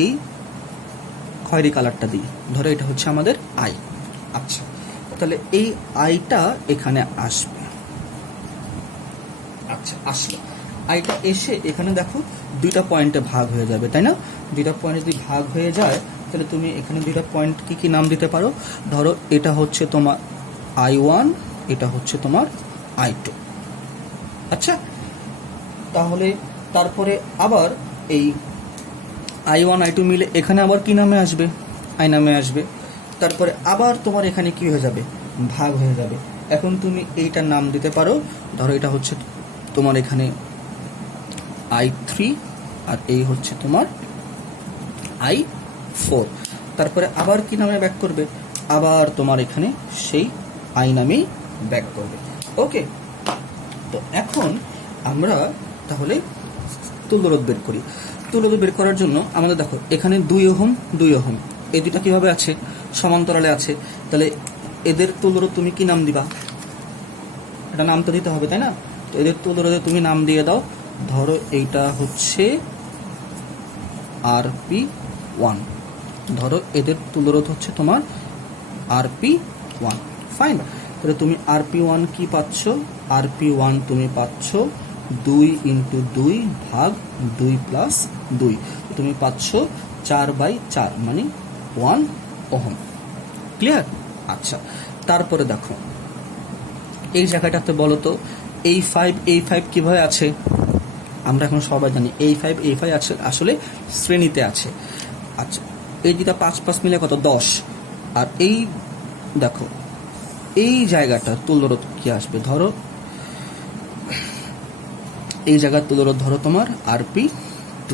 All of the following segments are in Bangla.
এই খয়েরি কালারটা দিই, ধরো এটা হচ্ছে আমাদের আই। আচ্ছা, তাহলে এই আইটা এখানে আসবে। আচ্ছা, আসলো। আইটা এসে এখানে দেখো দুইটা পয়েন্টে ভাগ হয়ে যাবে, তাই না? দুইটা পয়েন্ট যদি ভাগ হয়ে যায় তাহলে তুমি এখানে দুইটা পয়েন্ট কি নাম দিতে পারো? ধরো এটা হচ্ছে তোমার I1, এটা হচ্ছে তোমার I2। আচ্ছা, তাহলে তারপরে আবার এই I1 I2 মিলে এখানে আবার কি নামে আসবে? আই নামে আসবে। তারপরে আবার তোমার এখানে কি হয়ে যাবে? ভাগ হয়ে যাবে। এখন তুমি এইটার নাম দিতে পারো, ধরো এটা হচ্ছে তোমার এখানে I3 আর এই হচ্ছে তোমার I4। তারপরে আবার কি নামে ব্যাক করবে? আবার তোমার এখানে সেই আই নামেই ব্যাক করবে। ওকে, তো এখন আমরা তাহলে তুল্যরোধ বের করি। তুল্যরোধ বের করার জন্য আমাদের দেখো এখানে 2 ওহম 2 ওহম, এই দুটা কিভাবে আছে? সমান্তরালে আছে। তাহলে এদের তুল্যরোধ তুমি কি নাম দিবা? এটা নাম তো দিতে হবে, তাই না? তো এদের তুল্যরোধে তুমি নাম দিয়ে দাও, ধরো এইটা হচ্ছে RP1। ধরো এদের তুল্যরোধ হচ্ছে তোমার RP1। ফাইন, তাহলে তুমি RP1 কি পাচ্ছ? RP1 তুমি পাচ্ছ 2 × 2 ভাগ 2 + 2, তুমি পাচ্ছ 4/4 মানে 1 ওহম। ক্লিয়ার? আচ্ছা, তারপরে দেখো এই জায়গাটাতে বলো তো এই 5 কিভাবে আছে? আমরা এখন সবাই জানি এই 5 আছে আসলে শ্রেণীতে আছে। আচ্ছা, এই যেটা 5 মিলে কত? 10। আর এই দেখো এই জায়গাটা তুল্যরোধ কি আসবে? ধরো এই জায়গার তুল্যরোধ ধরো তোমার RP2।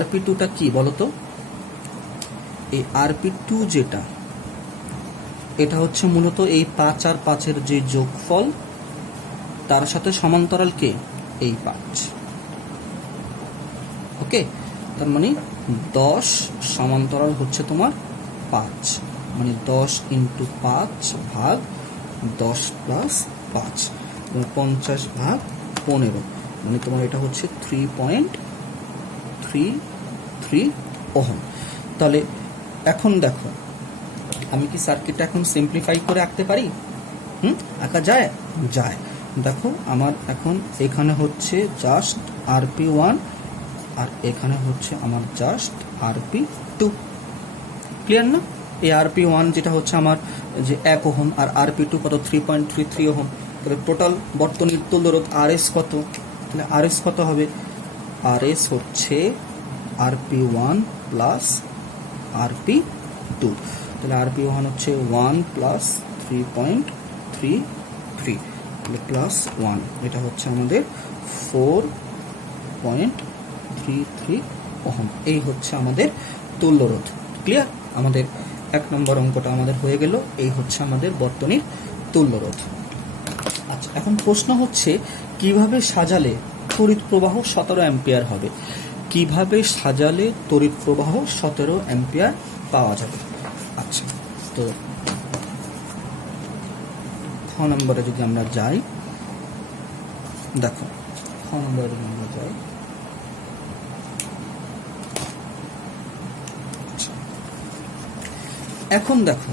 RP2টা কি বলো তো? এই RP2 যেটা, এটা হচ্ছে মূলত এই 5 আর 5-এর যে যোগফল, তার সাথে সমান্তরাল কে? এই 5। ওকে, তার মানে 10 সমান্তরাল হচ্ছে তোমার 5, মানে 10 × 5 ভাগ 10 + 5, 50/15, মানে তোমার এটা হচ্ছে 3.33 ওহম। তাহলে এখন দেখো আমি কি সার্কিটটা এখন সিম্পলিফাই করে আঁকতে পারি? আঁকা যায়? যায়। দেখো আমার এখন এখানে হচ্ছে জাস্ট RP1 আর এখানে হচ্ছে আমার জাস্ট RP2। ক্লিয়ার না? এই RP1 যেটা হচ্ছে আমার যে 1 ওহম আর RP2 কত? 3.33 ওহম। তাহলে টোটাল বর্তনীর তুল্যরোধ RS কত? তাহলে RS কত হবে? RS হচ্ছে RP1 + RP2। তাহলে RP1 হচ্ছে 1 + 3.33 +1, এটা হচ্ছে আমাদের 4.33 ওহম। এই হচ্ছে আমাদের তুল্যরোধ। ক্লিয়ার? আমাদের 1 নম্বর অঙ্কটা আমাদের হয়ে গেল। এই হচ্ছে আমাদের বর্তনীর তুল্যরোধ। আচ্ছা, এখন প্রশ্ন হচ্ছে কিভাবে সাজালে তড়িৎ প্রবাহ 17 অ্যাম্পিয়ার হবে? কিভাবে সাজালে তড়িৎ প্রবাহ 17 অ্যাম্পিয়ার পাওয়া যাবে? আচ্ছা, তো খ নম্বরে যদি আমরা যাই, দেখো খ নম্বরে যদি আমরা যাই, এখন দেখো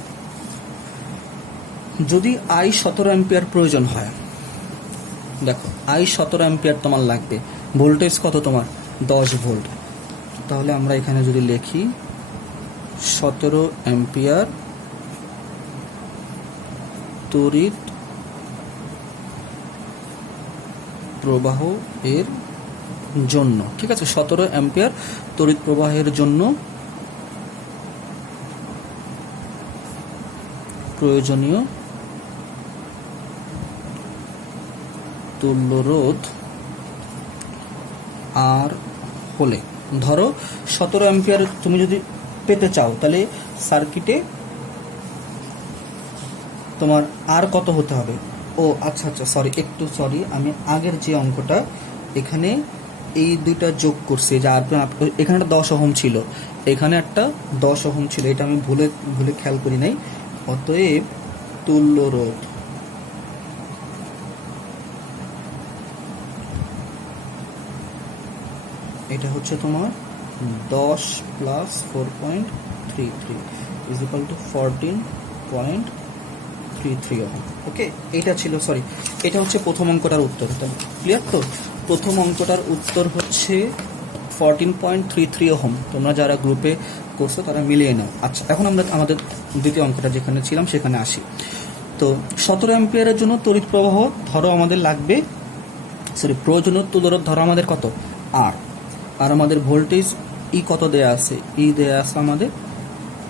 যদি I 17 অ্যাম্পিয়ার প্রয়োজন হয়, দেখো I 17 অ্যাম্পিয়ার তোমার লাগবে, ভোল্টেজ কত তোমার? 10 ভোল্ট। তাহলে আমরা এখানে যদি লিখি 17 অ্যাম্পিয়ার তড়িৎ প্রবাহ এর জন্য, ঠিক আছে, 17 অ্যাম্পিয়ার তড়িৎ প্রবাহের জন্য প্রয়োজনীয় তুল্যরোধ আর হলে, ধরো 17 অ্যাম্পিয়ার তুমি যদি পেতে চাও তাহলে সার্কিটে তোমার আর কত হতে হবে? ও আচ্ছা আচ্ছা, সরি, আমি আগের যে অঙ্কটা এখানে এই দুইটা যোগ করছি, যে আর এখানে একটা 10 ওহম ছিল, এখানে একটা 10 ওহম ছিল, এটা আমি ভুলে খেয়াল করি নাই। অতএব তুল্যরোধ এটা হচ্ছে তোমার 10 plus 4.33 is equal to 14.33 ohm. Okay, এটা ছিল, সরি, এটা হচ্ছে প্রথম অঙ্কটার উত্তর। ক্লিয়ার তো? প্রথম অঙ্কটার উত্তর হচ্ছে 14.33 ওহম। তোমরা যারা গ্রুপে করছো তারা মিলিয়ে নাও। আচ্ছা, এখন আমরা আমাদের দ্বিতীয় অঙ্কটা যেখানে ছিলাম সেখানে আসি। তো 17 অ্যাম্পিয়ারের জন্য তড়িৎ প্রবাহ ধরো আমাদের লাগবে, সরি, প্রয়োজনীয় তুলরোধ ধরো আমাদের কত, আর আর আমাদের ভোল্টেজ ই কত দেয়া আছে, ই দেয়া আছে আমাদের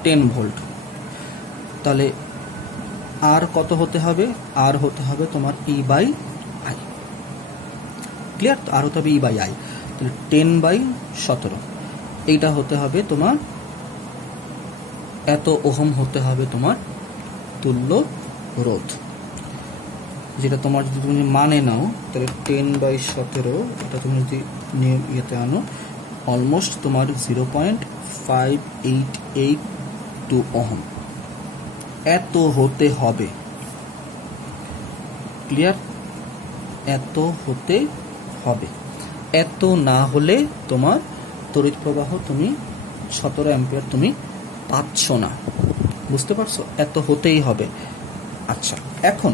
10 ভোল্ট। তাহলে আর কত হতে হবে, আর হতে হবে তোমার ই বাই আই। ক্লিয়ার? আর হতে হবে ই বাই আই। তাহলে 10/17 এইটা হতে হবে তোমার, এত ওহম হতে হবে তোমার তুল্য রোধ, যেটা তোমার যদি তুমি মানে নাও তাহলে 10/17 এটা তুমি যদি ইয়েতে আনো, অলমোস্ট তোমার 0.5882 ওহম এত হতে হবে। ক্লিয়ার? এত হতে হবে। এত না হলে তোমার তড়িৎ প্রবাহ তুমি 17 অ্যাম্পিয়ার তুমি পাচ্ছ না। বুঝতে পারছো? এত হতেই হবে। আচ্ছা, এখন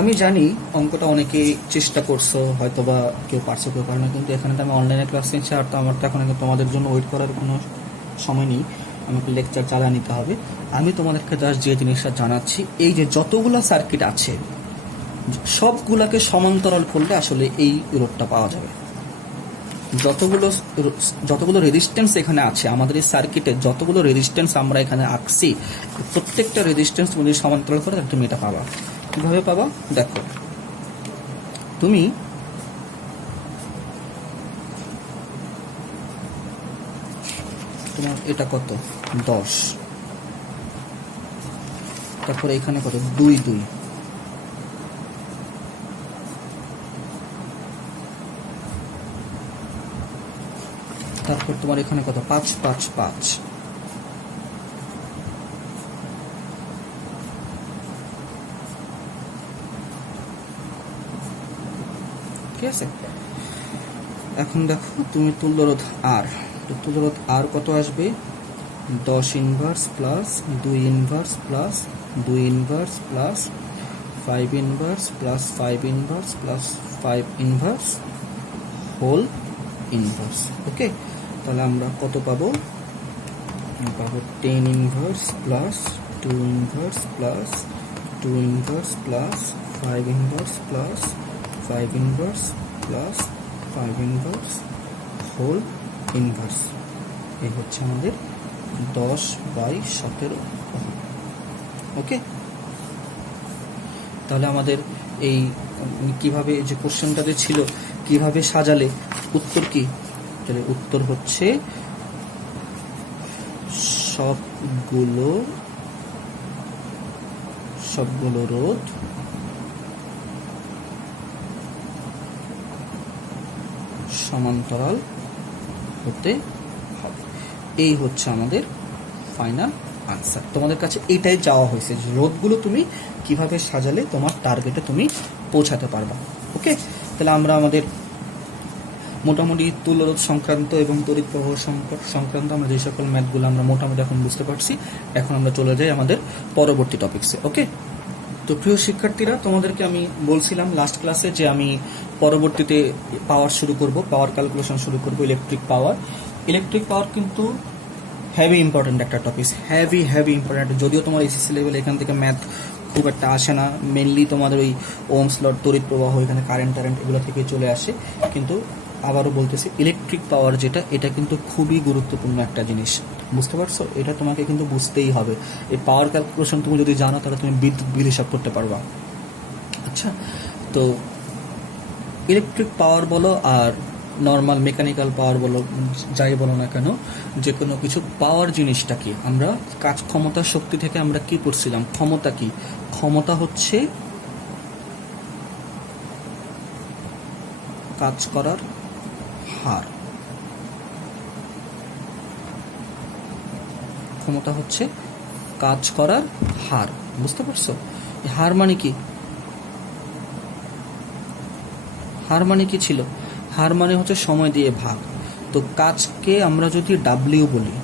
আমি জানি অঙ্কটা অনেকে চেষ্টা করছো, হয়তো বা কেউ পারছো কেউ পারে না, কিন্তু এখানে তো আমি অনলাইনে ক্লাস নিচ্ছি, আর তো আমার তো এখন তোমাদের জন্য ওয়েট করার কোনো সময় নেই, আমাকে লেকচার চালিয়ে নিতে হবে। আমি তোমাদেরকে জাস্ট যে জিনিসটা জানাচ্ছি, এই যে যতগুলো সার্কিট আছে সবগুলাকে সমান্তরাল করলে আসলে এই রোধটা পাওয়া যাবে। যতগুলো রেজিস্ট্যান্স এখানে আছে আমাদের এই সার্কিটে, যতগুলো রেজিস্ট্যান্স আমরা এখানে আঁকছি, প্রত্যেকটা রেজিস্ট্যান্স তুমি সমান্তরাল করে তুমি এটা পাবা। কিভাবে পাবা দেখো, তুমি তোমার এটা কত 10, তারপরে এখানে কত 2, তারপর তোমার এখানে কত 5, ঠিক আছে। এখন দেখো তুমি তুল্যরোধ আর, তুল্যরোধ আর কত আসবে, 10 inverse plus 2 inverse plus 2 inverse plus 5 inverse plus 5 inverse plus 5 inverse whole inverse. Okay, তাহলে আমরা কত পাবো, পাবো 10 inverse plus 2 inverse plus 2 inverse plus 5 inverse plus 5 inverse plus 5 inverse whole inverse. এই হচ্ছে আমাদের 10/17। ওকে, তাহলে আমাদের এই কিভাবে যে কোশ্চেনটাতে ছিল কিভাবে সাজালে উত্তর কি, তাহলে উত্তর হচ্ছে সবগুলো রোধ সমান্তরাল হতে হবে। এই হচ্ছে আমাদের ফাইনাল আনসার। তোমাদের কাছে এইটাই চাওয়া হয়েছে যে রোধগুলো তুমি কিভাবে সাজালে তোমার টার্গেটে তুমি পৌঁছাতে পারবা। ওকে, তাহলে আমরা আমাদের মোটামুটি তুল্যরোধ সংক্রান্ত এবং তড়িৎ প্রবাহ সংক্রান্ত আমরা যে সকল ম্যাথগুলো আমরা মোটামুটি এখন বুঝতে পারছি, এখন আমরা চলে যাই আমাদের পরবর্তী টপিকসে। ওকে, তো প্রিয় শিক্ষার্থীরা, তোমাদেরকে আমি বলছিলাম লাস্ট ক্লাসে যে আমি পরবর্তীতে পাওয়ার শুরু করব, পাওয়ার ক্যালকুলেশন শুরু করব, ইলেকট্রিক পাওয়ার কিন্তু হেভি ইম্পর্টেন্ট একটা টপিক, হেভি ইম্পর্টেন্ট। যদিও তোমার এসএসসি লেভেল এখান থেকে ম্যাথ খুব একটা আসে না, মেনলি তোমাদের ওই ওহমস ল, তড়িৎ প্রবাহ, এখানে কারেন্ট এগুলো থেকে চলে আসে, কিন্তু আবারও বলতেছি ইলেকট্রিক পাওয়ার যেটা, এটা কিন্তু খুবই গুরুত্বপূর্ণ একটা জিনিস। বুঝতে পারছো? এটা তোমাকে কিন্তু বুঝতেই হবে। এই পাওয়ার ক্যালকুলেশন তুমি যদি জানো তাহলে তুমি বিদ্যুৎ বিল হিসাব করতে পারবা। আচ্ছা, তো ইলেকট্রিক পাওয়ার বলো আর নর্মাল মেকানিক্যাল পাওয়ার বলো, যাই বলো না কেন, যে কোনো কিছু পাওয়ার জিনিসটা কি, আমরা কাজ ক্ষমতা শক্তি থেকে আমরা কি পড়ছিলাম, ক্ষমতা কি, ক্ষমতা হচ্ছে কাজ করার হার, ক্ষমতা হচ্ছে কাজ করার হার। বুঝতে পারছো? হার মানে কি, হার মানে কি ছিল, হার মানে হচ্ছে সময় দিয়ে ভাগ। তো তো কাজকে আমরা যদি ডাব্লিউ বলি,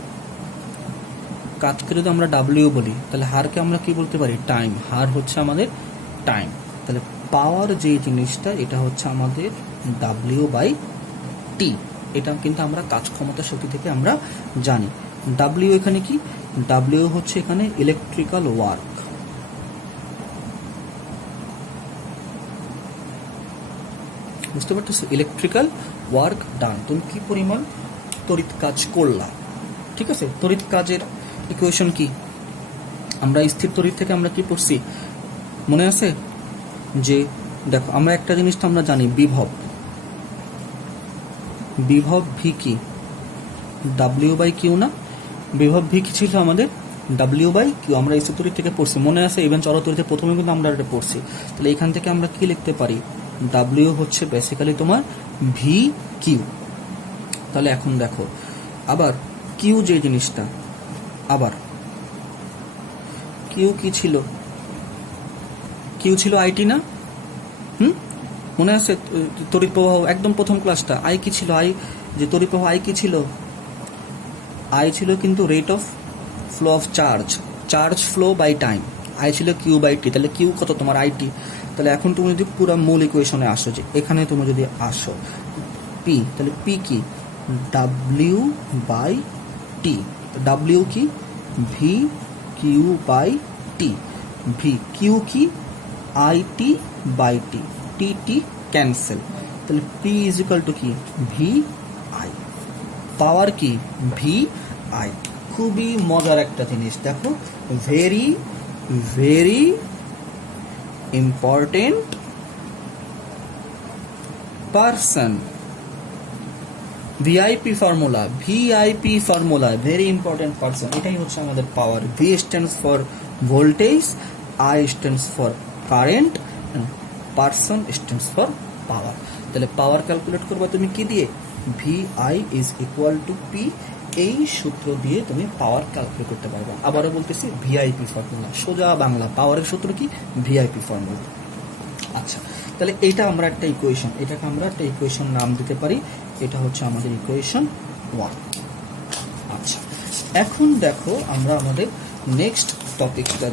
কাজকে যদি আমরা ডাব্লিউ বলি, তাহলে হারকে আমরা কি বলতে পারি? টাইম। হার হচ্ছে আমাদের টাইম। তাহলে পাওয়ার যে জিনিসটা, এটা হচ্ছে আমাদের ডাব্লিউ বাই টি। এটা কিন্তু আমরা কাজ ক্ষমতা শক্তি থেকে আমরা জানি। ডাব্লিউ এখানে কি? ডাব্লিউ হচ্ছে এখানে ইলেকট্রিক্যাল ওয়ার্ক। বুঝতে পারতেছো? Electrical work done. তুমি কি পরিমাণ তড়িৎ কাজ করলা, ঠিক আছে? তড়িৎ কাজের ইকুয়েশন কি? আমরা স্থির তড়িৎ থেকে আমরা কি পড়ছি মনে আছে? যে দেখো, আমরা একটা জিনিস তো আমরা জানি, বিভব। বিভব ভি কি? ডাব্লিউ বাই কিউ না? বিভব ভি কি ছিল আমাদের? W by Q. আমরা স্থির তড়িৎ থেকে পড়ছি মনে আছে? ইভেন চলক তড়িৎ প্রথমে কিন্তু আমরা এটা পড়ছি। তাহলে এখান থেকে আমরা কি লিখতে পারি? ডাব্লিউ হচ্ছে বেসিক্যালি তোমার ভি কিউ। তাহলে এখন দেখো, আবার কিউ যে জিনিসটা, আবার কিউ কি ছিল? কিউ ছিল আইটি না? মনে আছে? তড়িৎ প্রবাহ একদম প্রথম ক্লাসটা। আই কি ছিল? আই যে তড়িৎ প্রবাহ, আই কি ছিল? আই ছিল কিন্তু rate of flow of charge, charge flow by time. I ছিল কিউ বাই টি। তাহলে কিউ কত? তোমার আইটি। তাহলে এখন তুমি যদি পুরো মূল ইকুয়েশনে আসো, যে এখানে তুমি যদি আসো পি, তাহলে পি কি? W by T. ডাব্লিউ কি? V Q by T. V Q কি? I T by T. T T cancel. তাহলে পি ইজ ইকুয়াল টু কি? V I. পাওয়ার কি? V I. খুবই মজার একটা জিনিস দেখো, very very important person. VIP formula, VIP formula, very important person. এটাই হচ্ছে আমাদের power. V stands for voltage, I stands for current, person stands for power. তাহলে পাওয়ার ক্যালকুলেট করবে তুমি কি দিয়ে? V I is equal two P. এই সূত্র দিয়ে তুমি পাওয়ার ক্যালকুলেট করতে পারবে। আবারও বলতেছি, ভিআইপি ফর্মুলা, সোজা বাংলা। পাওয়ারের সূত্র কি? VIP formula. আচ্ছা, তাহলে এটা আমরা একটা ইকুয়েশন, এটাকে আমরা একটা ইকুয়েশন নাম দিতে পারি। এটা হচ্ছে আমাদের ইকুয়েশন 1। আচ্ছা, এখন দেখো আমরা আমাদের নেক্সট টপিকটা,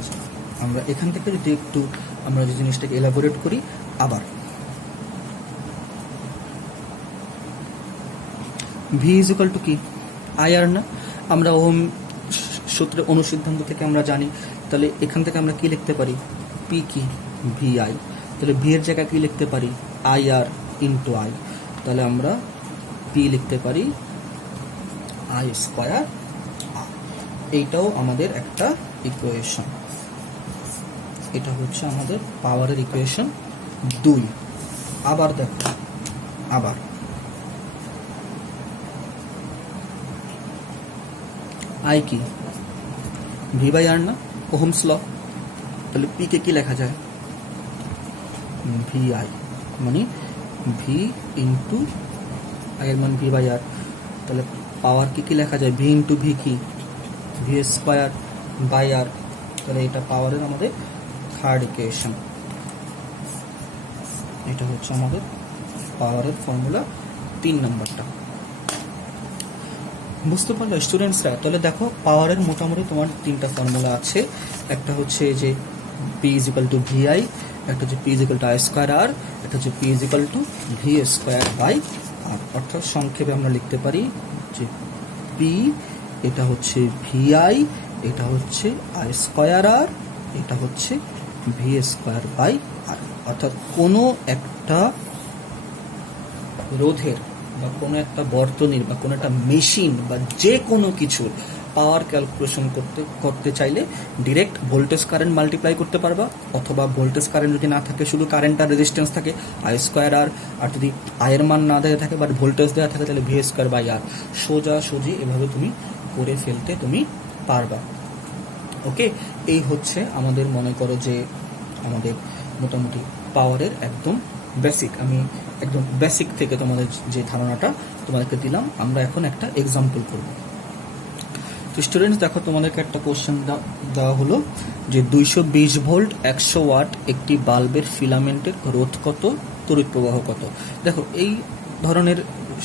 আমরা এখান থেকে যদি একটু আমরা যে জিনিসটাকে এলাবোরেট করি। আবার ভি ইজ ইকুয়াল টু কি? আই আর না? আমরা ওহম সূত্রে অনুসিদ্ধান্ত থেকে আমরা জানি। তাহলে এখান থেকে আমরা কি লিখতে পারি? পি কি? V I. তাহলে ভি এর জায়গায় কি লিখতে পারি? I R into I. তাহলে আমরা পি লিখতে পারি আই স্কোয়ার আর। এইটাও আমাদের একটা ইকুয়েশন। এটা হচ্ছে আমাদের পাওয়ারের ইকুয়েশন 2। আবার দেখো, আবার আই কি? ভি বাই আর না? Ohm's law. তাহলে পি কে কি লেখা যায়? ভি আই, মানে ভি ইন্টু আই এর মান ভি বাই আর। তাহলে পাওয়ার কি লেখা যায়? ভি ইন্টু ভি কি? ভি স্কোয়ার বাই আর। তাহলে এটা পাওয়ারের আমাদের থার্ড ইকুয়েশন। এটা হচ্ছে আমাদের পাওয়ারের ফর্মুলা 3 নম্বরটা। বুঝতে পারলো স্টুডেন্টসরা? তাহলে দেখো, পাওয়ারের মোটামুটি তোমার 3টা ফর্মুলা আছে। একটা হচ্ছে যে P is equal to V I, একটা হচ্ছে P is equal to I square R, একটা হচ্ছে P is equal to V square by R. অর্থাৎ সংক্ষেপে আমরা লিখতে পারি যে পি, এটা হচ্ছে ভি আই, এটা হচ্ছে আই স্কোয়ার আর, এটা হচ্ছে ভি স্কোয়ার বাই আর। অর্থাৎ কোনো একটা রোধের বা কোনো একটা বর্তনীর বা কোনো একটা মেশিন বা যে কোনো কিছুর পাওয়ার ক্যালকুলেশন করতে চাইলে ডিরেক্ট ভোল্টেজ কারেন্ট মাল্টিপ্লাই করতে পারবা, অথবা ভোল্টেজ কারেন্ট যদি না থাকে, শুধু কারেন্ট আর রেজিস্ট্যান্স থাকে, আই স্কোয়ার আর। আর যদি আয়ের মান না দেওয়া থাকে বাট ভোল্টেজ দেওয়া থাকে, তাহলে ভি স্কোয়ার বাই আর। সোজাসুজি এভাবে তুমি করে ফেলতে তুমি পারবা। ওকে, এই হচ্ছে আমাদের, মনে করো যে আমাদের মোটামুটি পাওয়ারের একদম বেসিক, আমি একদম বেসিক থেকে তোমাদের যে ধারণাটা তোমাদেরকে দিলাম। আমরা এখন একটা এক্সাম্পল করব। তো স্টুডেন্টস দেখো, তোমাদেরকে একটা কোশ্চেন দেওয়া হলো যে 220 ভোল্ট 100 ওয়াট একটি বাল্বের ফিলামেন্টের রোধ কত, তড়িৎ প্রবাহ কত। দেখো, এই ধরনের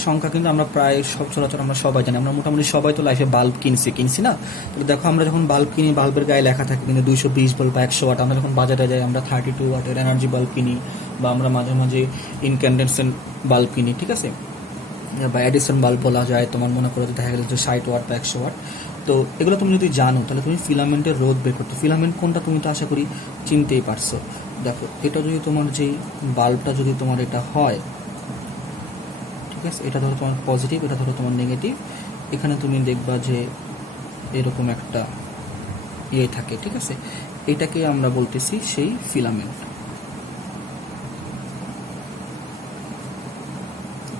সংখ্যা কিন্তু আমরা প্রায় সচরাচর আমরা সবাই জানি, আমরা মোটামুটি সবাই তো লাইফে বাল্ব কিনছি না? তাহলে দেখো আমরা যখন বাল্ব কিনি, বাল্বের গায়ে লেখা থাকে কিন্তু 220 ভোল্ট বা 100 ওয়াট। আমরা যখন বাজারে যাই আমরা 32 ওয়াটের এনার্জি বাল্ব কিনি, বা আমরা মাঝে মাঝে ইনক্যান্ডেসেন্ট বাল্ব কিনি, ঠিক আছে, বা এডিসন বাল্ব বলা যায়। তোমার মনে করে দেখা গেল যে 60 ওয়াট বা 100 ওয়াট। তো এগুলো তুমি যদি জানো তাহলে তুমি ফিলামেন্টের রোধ বের করতে, ফিলামেন্ট কোনটা তুমি তো আশা করি চিনতেই পারছো। দেখো এটা যদি তোমার যেই বাল্বটা যদি তোমার এটা হয়, ঠিক আছে, এটা ধরো তোমার পজিটিভ, এটা ধরো তোমার নেগেটিভ, এখানে তুমি দেখবা যে এরকম একটা ইয়ে থাকে, ঠিক আছে, এটাকে আমরা বলতেছি সেই ফিলামেন্ট,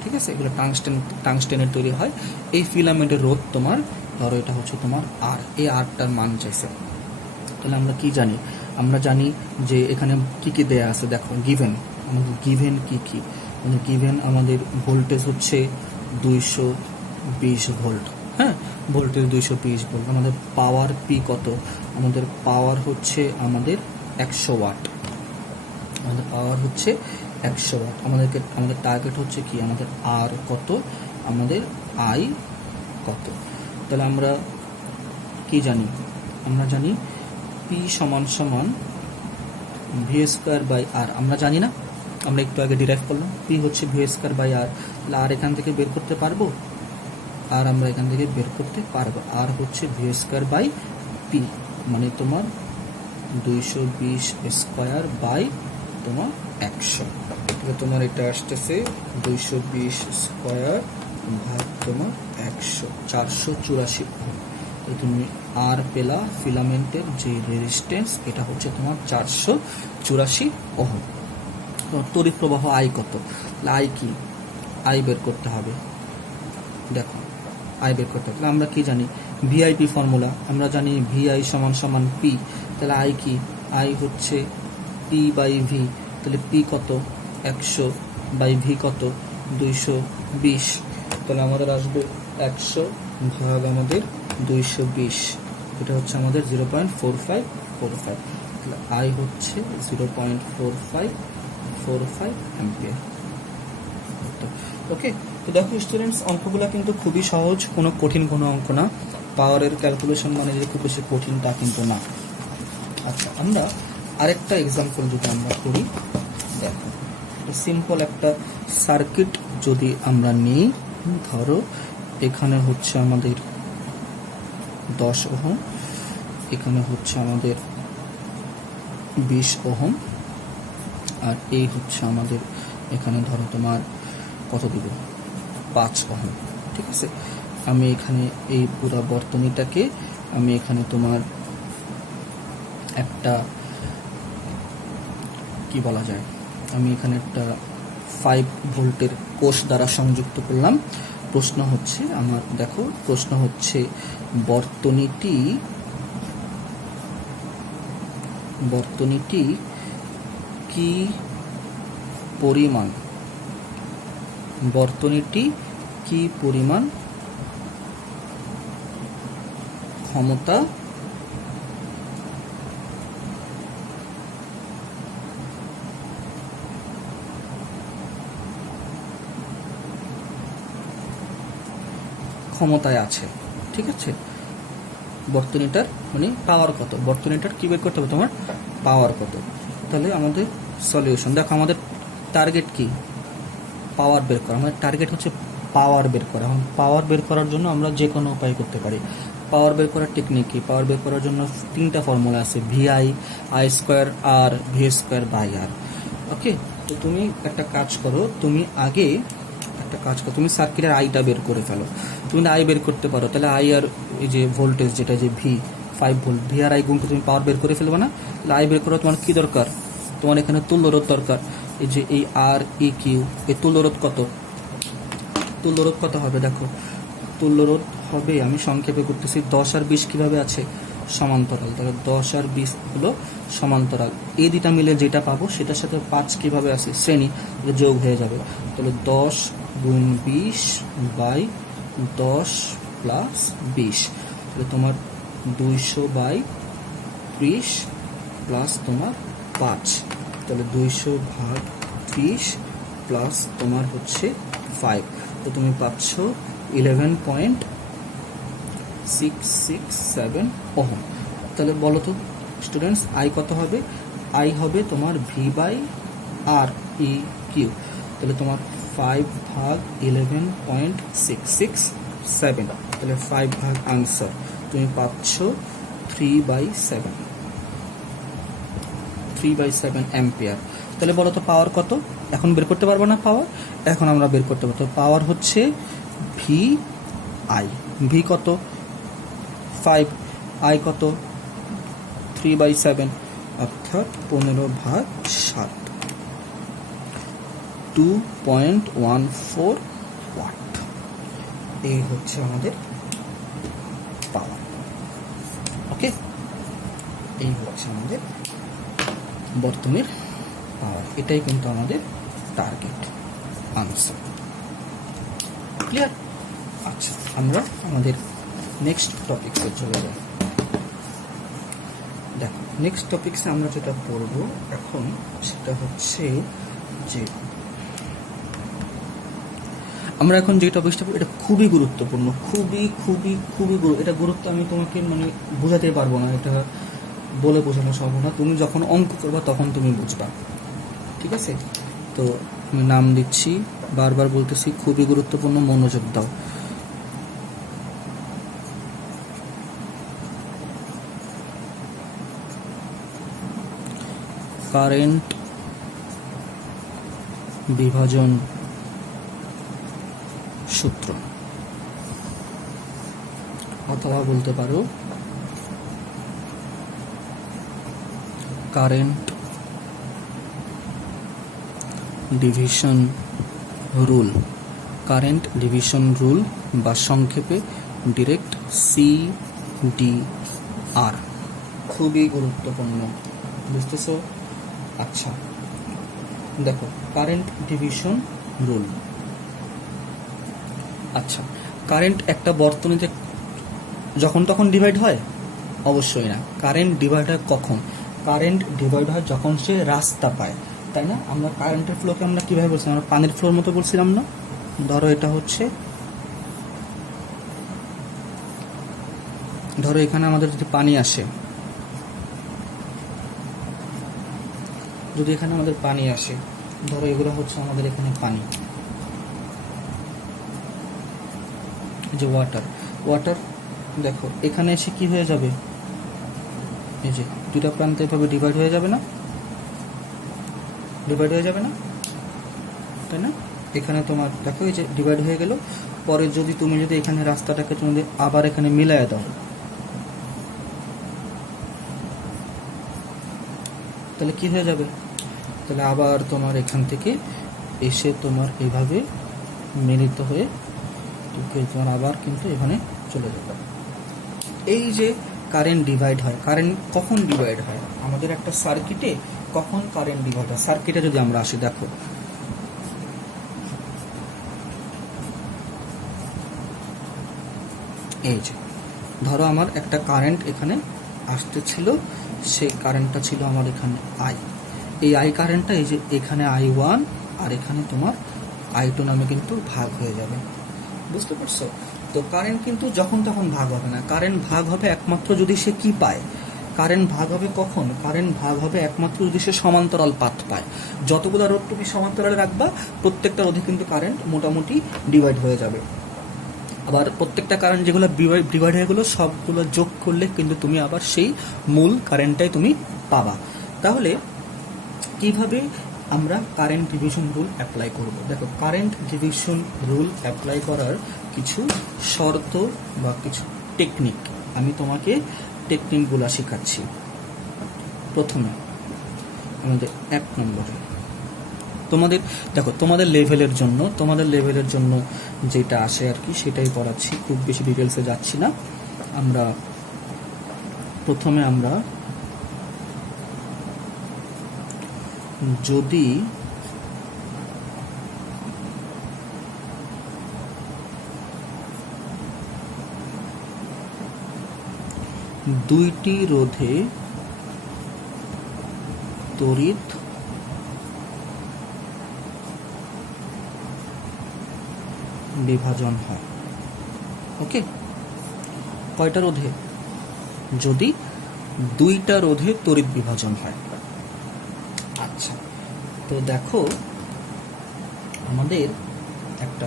ঠিক আছে। এগুলো টাংস্টেনের তৈরি হয়। এই ফিলামেন্টের রোধ তোমার ধরো এটা হচ্ছে তোমার আর, এই আরটার মান চাইছে। তাহলে আমরা কি জানি? আমরা জানি যে এখানে কি কি দেয়া আছে। দেখো গিভেন, আমাদের গিভেন কি কি, মানে গিভেন আমাদের ভোল্টেজ হচ্ছে 220 ভোল্ট, হ্যাঁ, ভোল্টেজ 220 ভোল্ট। আমাদের পাওয়ার পি কত? আমাদের পাওয়ার হচ্ছে আমাদের 100 ওয়াট, আমাদের পাওয়ার হচ্ছে 100 ওয়াট। আমাদের টার্গেট হচ্ছে কি? আমাদের আর কত, আমাদের আই কত। তাহলে আমরা কি জানি? আমরা জানি পি সমান সমান ভি স্কোয়ার বাই আর। আমরা জানি না, আমরা একটু আগে ডিরাইভ করলাম, পি হচ্ছে ভি স্কোয়ার বাই আর। তাহলে আর এখান থেকে বের করতে পারবো, আর আমরা এখান থেকে বের করতে পারবো। আর হচ্ছে ভি স্কোয়ার বাই পি, মানে তোমার 220 স্কোয়ার বাই তোমার 100। তোমার এটা আসতেছে 220 স্কোয়ার ভাগ তোমার 100, 484। তুমি আর পেলা ফিলামেন্টের যে রেজিস্ট্যান্স, এটা হচ্ছে তোমার 484 ওহম। তড়িৎ প্রবাহ আই কত? আই কি? আই বের করতে হবে। দেখো আই বের করতে হবে, আমরা কি জানি? ভিআইপি ফর্মুলা আমরা জানি, ভিআই সমান সমান পি। তাহলে আই কি? আই হচ্ছে পি বাই ভি। তাহলে পি কত? 100 বাই ভি কত? 220। তাহলে আমাদের আসবে 100 ভাগ আমাদের 220, এটা হচ্ছে আমাদের 0.4545। তাহলে আই হচ্ছে 0.4545 অ্যাম্পিয়ার। ওকে, তো দেখো স্টুডেন্টস, অঙ্কগুলো কিন্তু খুবই সহজ, কোনো কঠিন কোনো অঙ্ক না। পাওয়ারের ক্যালকুলেশন মানে যে খুব বেশি কঠিন তা কিন্তু না। আচ্ছা, আমরা আরেকটা এক্সাম্পল যদি আমরা করি, দেখো সিম্পল একটা সার্কিট যদি আমরা নিই, ধরো এখানে হচ্ছে আমাদের 10 ওহম, এখানে হচ্ছে আমাদের 20 ওহম, আর এই হচ্ছে আমাদের এখানে ধরো তোমার কত দিব? 5 ওহম, ঠিক আছে। আমি এখানে এই পুরো বর্তনীটাকে আমি এখানে তোমার একটা কি বলা যায়, আমি এখানে একটা 5 ভোল্টের কোষ দ্বারা সংযুক্ত করলাম। প্রশ্ন হচ্ছে আমার, দেখো প্রশ্ন হচ্ছে বর্তনীটি কি পরিমাণ, বর্তনীটি কি পরিমাণ ক্ষমতা ক্ষমতায় আছে, ঠিক আছে। বর্তনীটার মানে পাওয়ার কত, বর্তনীটার কি বের করতে হবে? তোমার পাওয়ার কত। তাহলে আমাদের সলিউশন, দেখো আমাদের টার্গেট কি? পাওয়ার বের করা। আমাদের টার্গেট হচ্ছে পাওয়ার বের করা। এখন পাওয়ার বের করার জন্য আমরা যে কোনো উপায় করতে পারি। পাওয়ার বের করার টেকনিক কি? পাওয়ার বের করার জন্য 3টা ফর্মুলা আছে, VI, I square R V square by R. Okay, তো তুমি একটা কাজ করো, তুমি আগে তুমি সার্কিটের আইটা বের করে ফেলো। তুমি আই বের করতে পারো, তাহলে আই আর এই যে ভোল্টেজ যেটা যে ভি 5 ভোল্ট, ভি আর আই গুণকে তুমি পাওয়ার বের করে ফেলবে না। তাহলে আই বের করা তোমার কি দরকার? তোমার এখানে তুল্যরোধ দরকার। এই যে এই আর ই কিউ, এই তুল্যরোধ কত? তুল্যরোধ কত হবে? দেখো তুল্যরোধ হবে, আমি সংক্ষেপে করতেছি, 10 আর 20 কিভাবে আছে? সমান্তরাল। তাহলে 10 আর 20 হলো সমান্তরাল। এই দুটা মিলে যেটা পাবো সেটার সাথে 5 কিভাবে আছে? শ্রেণী, যোগ হয়ে যাবে। তাহলে 10 গুণ 20 বাই 10 প্লাস 20, তাহলে তোমার 200 বাই 30 প্লাস তোমার 5, তাহলে 200 ভাগ 30 প্লাস তোমার হচ্ছে 5। তো তুমি পাচ্ছ 11.667 ওহম। তাহলে বলো তো স্টুডেন্টস আই কত হবে? আই হবে তোমার V by R E Q. তাহলে তোমার 5/11.667, তাহলে 5 ভাগ আনসার তুমি পাচ্ছ 3/7 অ্যাম্পিয়ার। তাহলে বলো তো পাওয়ার কত? এখন বের করতে পারবো না পাওয়ার, এখন আমরা বের করতে পারবো। তো পাওয়ার হচ্ছে ভি আই, ভি কত 5, আই কত 3/7, অর্থাৎ 15/7, 2.14 ওয়াট। এই হচ্ছে আমাদের পাওয়ার। ওকে, এই হচ্ছে আমাদের বর্তনীর পাওয়ার। এটাই কিন্তু আমাদের টার্গেট আনসার। ক্লিয়ার? আচ্ছা, আমরা আমাদের নেক্সট টপিকসে চলে যাই। দেখো নেক্সট টপিকসে আমরা যেটা পড়বো এখন সেটা হচ্ছে যে আমরা এখন যে টপিকটা এটা খুবই গুরুত্বপূর্ণ, এটা গুরুত্ব আমি তোমাকে মানে বোঝাতে পারবো না, এটা বলে বোঝানো সম্ভব না। তুমি যখন অঙ্ক করবা তখন তুমি বুঝবা, ঠিক আছে? তো আমি নাম দিচ্ছি, বারবার বলতেছি খুবই গুরুত্বপূর্ণ, মনোযোগ দাও। কারেন্ট বিভাজন সূত্র, অথবা বলতে পারো current division rule. Current division rule বা সংক্ষেপে ডিরেক্ট CDR, খুবই গুরুত্বপূর্ণ, বুঝতেছো? আচ্ছা দেখো কারেন্ট ডিভিশন রুল। আচ্ছা, কারেন্ট একটা বর্তনীতে যখন তখন ডিভাইড হয়? অবশ্যই না। কারেন্ট ডিভাইড হয় কখন? কারেন্ট ডিভাইড হয় যখন সে রাস্তা পায়, তাই না? আমরা কারেন্টের ফ্লোকে আমরা কিভাবে বলছিলাম? আমরা পানির ফ্লোর মতো বলছিলাম না? ধরো এটা হচ্ছে, ধরো এখানে আমাদের যদি পানি আসে, যদি এখানে আমাদের পানি আসে, ধরো এগুলো হচ্ছে আমাদের এখানে পানি, যে ওয়াটার দেখো এখানে এসে কি হয়ে যাবে? এই যে দুটা প্রান্তে এভাবে ডিভাইড হয়ে যাবে না? ডিভাইড হয়ে যাবে না, তাই না? এখানে তোমার দেখো এই যে ডিভাইড হয়ে গেল। পরে যদি তুমি যদি এখানে রাস্তাটাকে তুমি আবার এখানে মিলাইয়া দাও, তাহলে কি হয়ে যাবে? তাহলে আবার তোমার এখান থেকে এসে তোমার এভাবে মিলিত হয়ে তোমার আবার কিন্তু এখানে চলে যাবে। এই যে কারেন্ট ডিভাইড হয়, কারেন্ট কখন ডিভাইড হয়? আমাদের একটা সার্কিটে কখন কারেন্ট ডিভাইড হয়? সার্কিটে যদি আমরা আসি, দেখো এই যে ধরো আমার একটা কারেন্ট এখানে আসতেছিল, সেই কারেন্টটা ছিল আমার এখানে আই। এই আই কারেন্টটা এই যে এখানে I1 আর এখানে তোমার I2 নামে কিন্তু ভাগ হয়ে যাবে, বুঝতে পারছো? তো কারেন্ট কিন্তু যখন তখন ভাগ হবে না, কারেন্ট ভাগ হবে একমাত্র যদি সে কি পায়। কারেন্ট ভাগ হবে কখন? কারেন্ট ভাগ হবে একমাত্র যদি সে সমান্তরাল পাথ পায়। যতগুলো রোড তুমি সমান্তরালে রাখবা প্রত্যেকটা রোধে কিন্তু কারেন্ট মোটামুটি ডিভাইড হয়ে যাবে। আবার প্রত্যেকটা কারেন্ট যেগুলো ডিভাইড হয়ে গেলো সবগুলো যোগ করলে কিন্তু তুমি আবার সেই মূল কারেন্টটাই তুমি পাবা। তাহলে কিভাবে আমরা কারেন্ট ডিভিশন রুল অ্যাপ্লাই করব? দেখো কারেন্ট ডিভিশন রুল অ্যাপ্লাই করার কিছু শর্ত বা কিছু টেকনিক আমি তোমাকে টেকনিকগুলো শেখাচ্ছি। প্রথমে আমাদের 1 নম্বরে তোমাদের দেখো তোমাদের লেভেলের জন্য যেটা আসে আর কি সেটাই পড়াচ্ছি, খুব বেশি ডিটেলসে যাচ্ছি না। আমরা প্রথমে আমরা যদি দুইটি রোধে তড়িৎ বিভাজন হয়। ওকে, কয়টা রোধে? যদি দুইটা রোধে তড়িৎ বিভাজন হয়। আচ্ছা, তো দেখো আমাদের একটা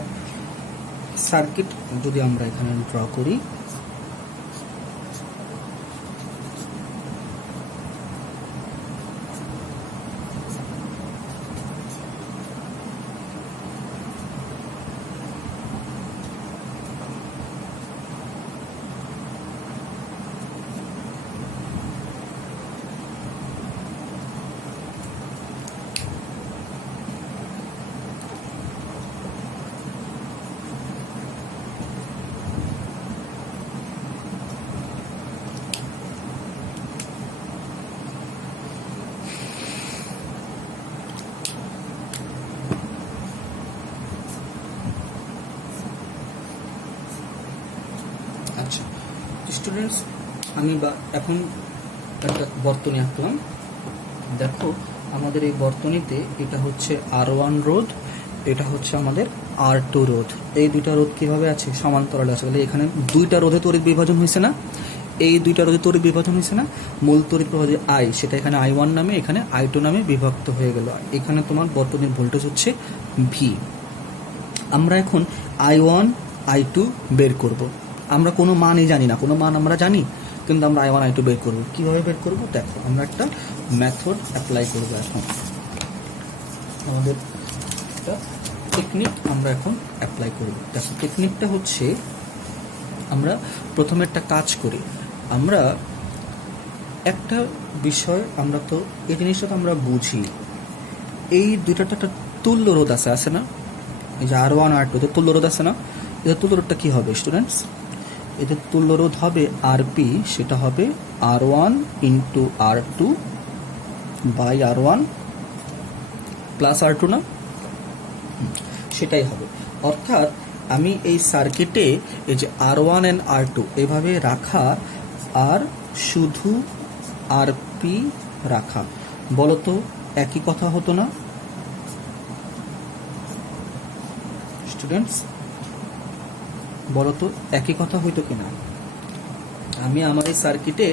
সার্কিট যদি আমরা এখানে ড্র করি, আচ্ছা স্টুডেন্টস, আমি এখন একটা বর্তনী আঁকলাম। দেখো আমাদের এই বর্তনীতে এটা হচ্ছে R1 রোধ, এটা হচ্ছে আমাদের R2 রোধ। এই দুইটা রোধ কিভাবে আছে? সমান্তরালে আছে। তাহলে এখানে দুইটা রোধে তড়িৎ বিভাজন হয়েছে না? এই দুইটা রোধে তড়িৎ বিভাজন হয়েছে না? মূল তড়িৎ প্রবাহ যে I, সেটা এখানে I1 নামে, এখানে I2 নামে বিভক্ত হয়ে গেল। এখানে তোমার বর্তনীর ভোল্টেজ হচ্ছে V। আমরা এখন I1 I2 বের করব। আমরা কোনো মানই জানি না, কোনো মান আমরা জানি, কিন্তু আমরা I1 I2 বের করব। কিভাবে বের করব? দেখো আমরা একটা মেথড অ্যাপ্লাই করব। এখন আমাদের একটা টেকনিক আমরা এখন অ্যাপ্লাই করব। দেখো টেকনিকটা হচ্ছে, আমরা প্রথমে একটা কাজ করি। আমরা একটা বিষয়, আমরা তো এই জিনিসটা তো আমরা বুঝি, এই দুইটাতে একটা তুল্য রোধ আছে না? এই যে R1 R2 এদের তুল্য রোধ আছে না? এদের তুল্য রোধটা কি হবে স্টুডেন্টস? এদের তুল্য রোধ হবে RP, সেটা হবে R1 into R2 by R1 plus R2 না? সেটাই হবে। অর্থাৎ আমি এই সার্কিটে এই যে R1 এন্ড R2 এভাবে রাখা আর শুধু RP রাখা, বলতো একই কথা হতো না স্টুডেন্টস? বলতো একই কথা হইতো কিনা? আমি আমার এই সার্কিটে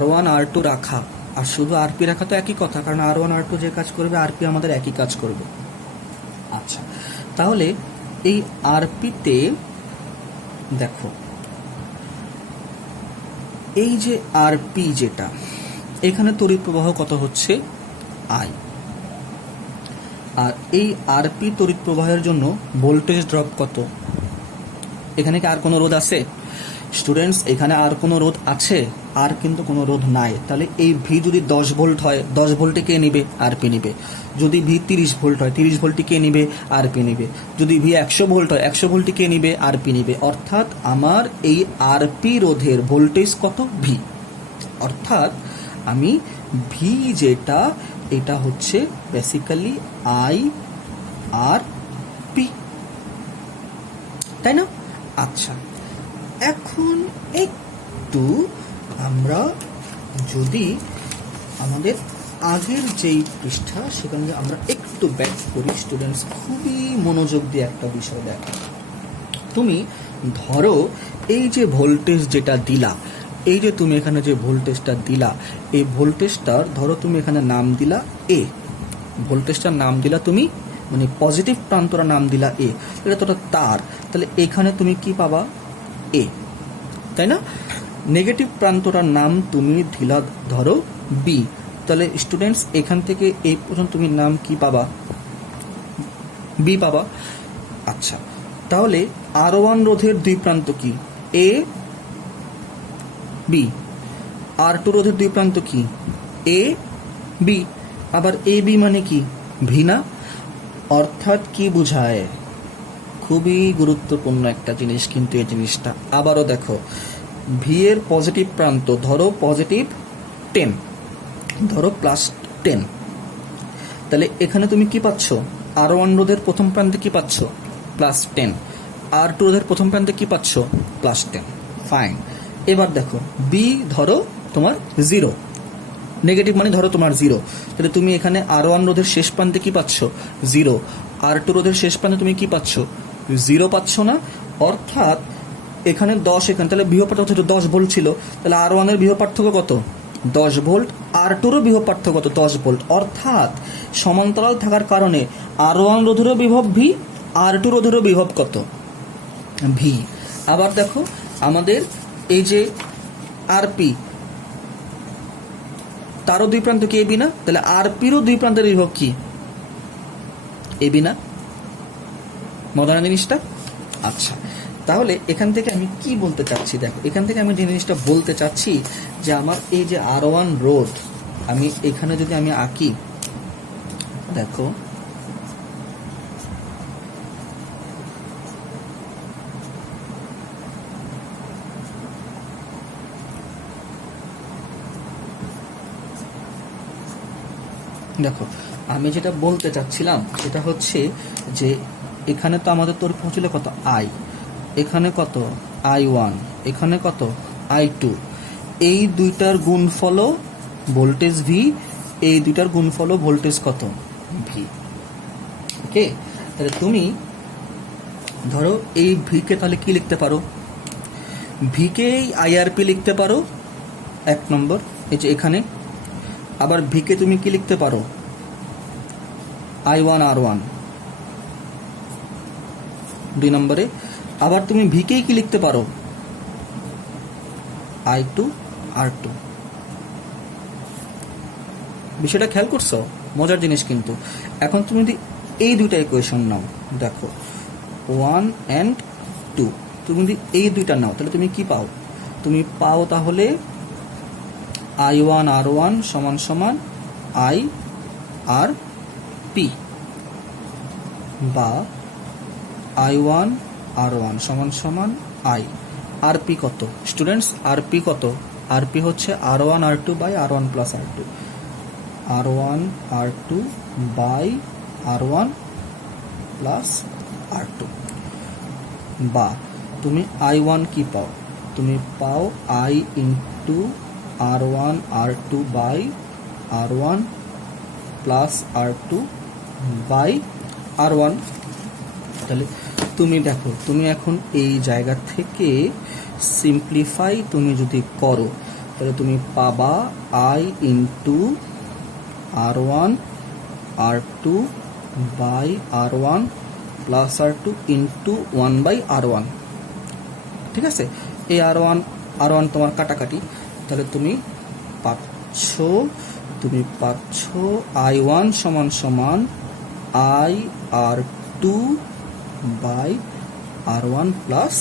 R1 R2 রাখা আর শুধু RP রাখা তো একই কথা, কারণ R1 R2 যে কাজ করবে RP আমাদের একই কাজ করবে। আচ্ছা, তাহলে এই RP তে দেখো, এই যে RP যেটা, এখানে তড়িৎ প্রবাহ কত হচ্ছে? I। আর এই RP তড়িৎ প্রবাহের জন্য ভোল্টেজ ড্রপ কত? এখানে কি আর কোনো রোধ আছে স্টুডেন্টস? এখানে আর কোনো রোধ আছে? আর কিন্তু কোনো রোধ নাই। তাহলে এই ভি যদি 10 ভোল্ট হয়, 10 ভোল্টে কে নিবে? আরপি নিবে। যদি ভি 30 ভোল্ট হয়, 30 ভোল্টে কে নিবে? আরপি নিবে। যদি ভি 100 ভোল্ট হয়, 100 ভোল্টে কে নিবে? আরপি নিবে। অর্থাৎ আমার এই আরপি রোধের ভোল্টেজ কত? ভি। অর্থাৎ আমি ভি যেটা, এটা হচ্ছে বেসিক্যালি আই আর পি, তাই না? আচ্ছা, এখন একটু আমরা যদি আমাদের আগের যেই পৃষ্ঠা, সেখানে আমরা একটু ব্যাক করি স্টুডেন্টস, খুবই মনোযোগ দিয়ে একটা বিষয় দেখো। তুমি ধরো এই যে ভোল্টেজ যেটা দিলা, এই যে তুমি এখানে যে ভোল্টেজটা দিলা, এই ভোল্টেজটার ধরো তুমি এখানে নাম দিলা এ, ভোল্টেজটার নাম দিলা তুমি, মানে পজিটিভ প্রান্তরা নাম দিলা এ, এটা তো তার, তাহলে এখানে তুমি কি পাবা? এ, তাই না? নেগেটিভ প্রান্তটার নাম তুমি দিলা ধরো বি, তাহলে স্টুডেন্টস এখান থেকে এই পর্যন্ত তুমি নাম কি পাবা? বি পাবা। আচ্ছা, তাহলে R1 রোধের দুই প্রান্ত কি? A B. R2 রোধের দুই প্রান্ত কি? A B. আবার এ বি মানে কি? ভি না? অর্থাৎ কি বুঝায়? খুবই গুরুত্বপূর্ণ একটা জিনিস কিন্তু এই জিনিসটা। আবারও দেখো, ভি এর পজিটিভ প্রান্ত ধরো পজিটিভ 10, ধরো প্লাস 10, তাহলে এখানে তুমি কি পাচ্ছ? R1 রোধের প্রথম প্রান্তে কি পাচ্ছ? প্লাস 10। R2 রোধের প্রথম প্রান্তে কি পাচ্ছ? প্লাস 10। ফাইন। এবার দেখো, বি ধরো তোমার 0, নেগেটিভ মানে ধরো তোমার 0, তাহলে তুমি এখানে R1 রোধের শেষ প্রান্তে কি পাচ্ছ? 0। R2 রোধের শেষ প্রান্তে তুমি কি পাচ্ছ? 0 পাচ্ছ না, অর্থাৎ এখানে 10, এখানে তাহলে বিভব পার্থক্য 10 ভোল্ট ছিল, তাহলে R1 এর বিভব পার্থক্য কত? 10 ভোল্ট। R2রও বিভব পার্থক্য কত? 10 ভোল্ট। অর্থাৎ সমান্তরাল থাকার কারণে R1 রোধেরও বিভব V, R2 রোধেরও বিভব কত? V। আবার দেখো আমাদের এই যে RP, তারও দুই প্রান্ত কি এবি না? তাহলে RPরও দুই প্রান্তের বিভব কি? এবি না? মজা না জিনিসটা? আচ্ছা, তাহলে এখান থেকে আমি কি বলতে চাচ্ছি? দেখো, এখান থেকে আমি যে জিনিসটা বলতে চাচ্ছি যে আমার এই যে R1 রোধ, আমি এখানে যদি আমি আঁকি, দেখো দেখো আমি যেটা বলতে চাচ্ছিলাম সেটা হচ্ছে যে এখানে তো আমাদের তড়িৎ প্রবাহ ছিল কত? I, এখানে কত? I1, এখানে কত? I2। এই দুইটার গুণফল ভোল্টেজ V, এই দুইটার গুণফল ভোল্টেজ কত? V। ওকে, তাহলে তুমি ধরো এই V কে তাহলে কি লিখতে পারো? V কে IRP লিখতে পারো 1 নম্বর, এই যে এখানে। আবার V কে তুমি কি লিখতে পারো? I1 R1 2 নম্বরে। আবার তুমি V কে কি লিখতে পারো? I2 R2। বিষয়টা খেয়াল করছো? মজার জিনিস কিন্তু। এখন তুমি যদি এই দুইটা ইকুয়েশন নাও, দেখো 1 and 2, তুমি যদি এই দুইটা নাও তাহলে তুমি কি পাও? তুমি পাও তাহলে I1 R1 সমান সমান I আর P, বা I1 R1 সমান সমান I। RP কত স্টুডেন্টস? RP কত? RP হচ্ছে R1 R2 by R1 plus R2, R1 R2 by R1 plus R2। বা তুমি I1 কি পাও? তুমি পাও I into R1 R2 by R1 plus R2 by R1। তাহলে তুমি দেখো, তুমি এখন এই জায়গা থেকে সিম্পলিফাই তুমি যদি করো তাহলে তুমি পাবা I into R1 R2 by R1 plus R2 into 1 by R1। ঠিক আছে, এই R1 তোমার কাটাকাটি, তাহলে তুমি পাচ্ছ I1 সমান সমান I R2 by R1 plus